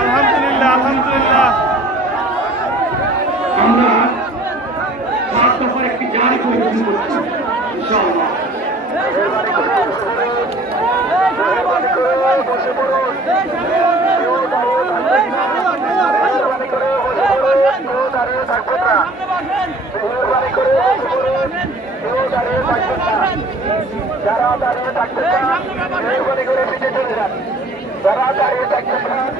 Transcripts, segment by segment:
আলহামদুলিল্লাহ আলহামদুলিল্লাহ। আমরা সাত একটি জারি পরিবেশন করছি ইনশাআল্লাহ যারা দাঁড়িয়ে থাকতে চান মেহরবানি করে পিছিয়ে চলে যান যারা দাঁড়িয়ে করে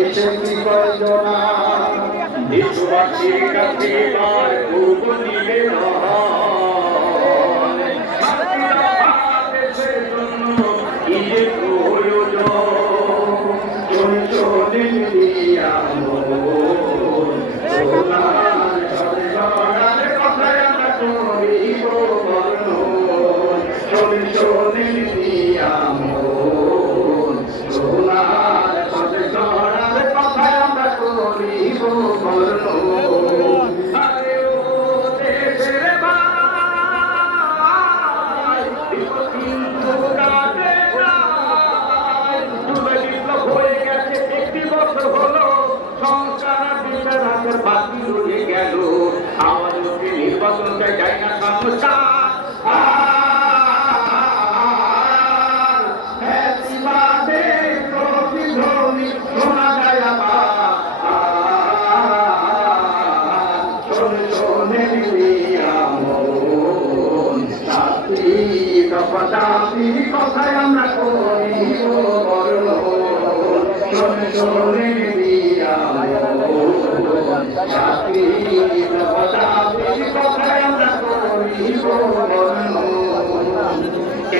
এসেছি কয়জনা বিশ্ববাসীর কাছে আর পূর্ব দিবে দেশের জন্য হয়ে গেছে একটি বছর হলো সংসার বিচারাকের বাতি রয়ে গেল আমার লোকে নির্বাচন চাই না কথায় আমরা করিব বর্ণন। শোনে শোনে দাবির কথায় আমরা করিব বর্ণন।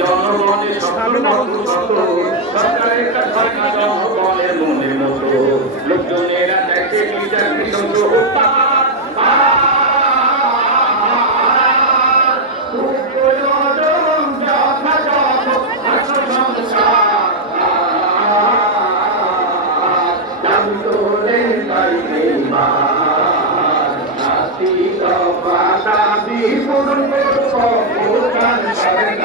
জনগণের সকল মত সরকারের জাতি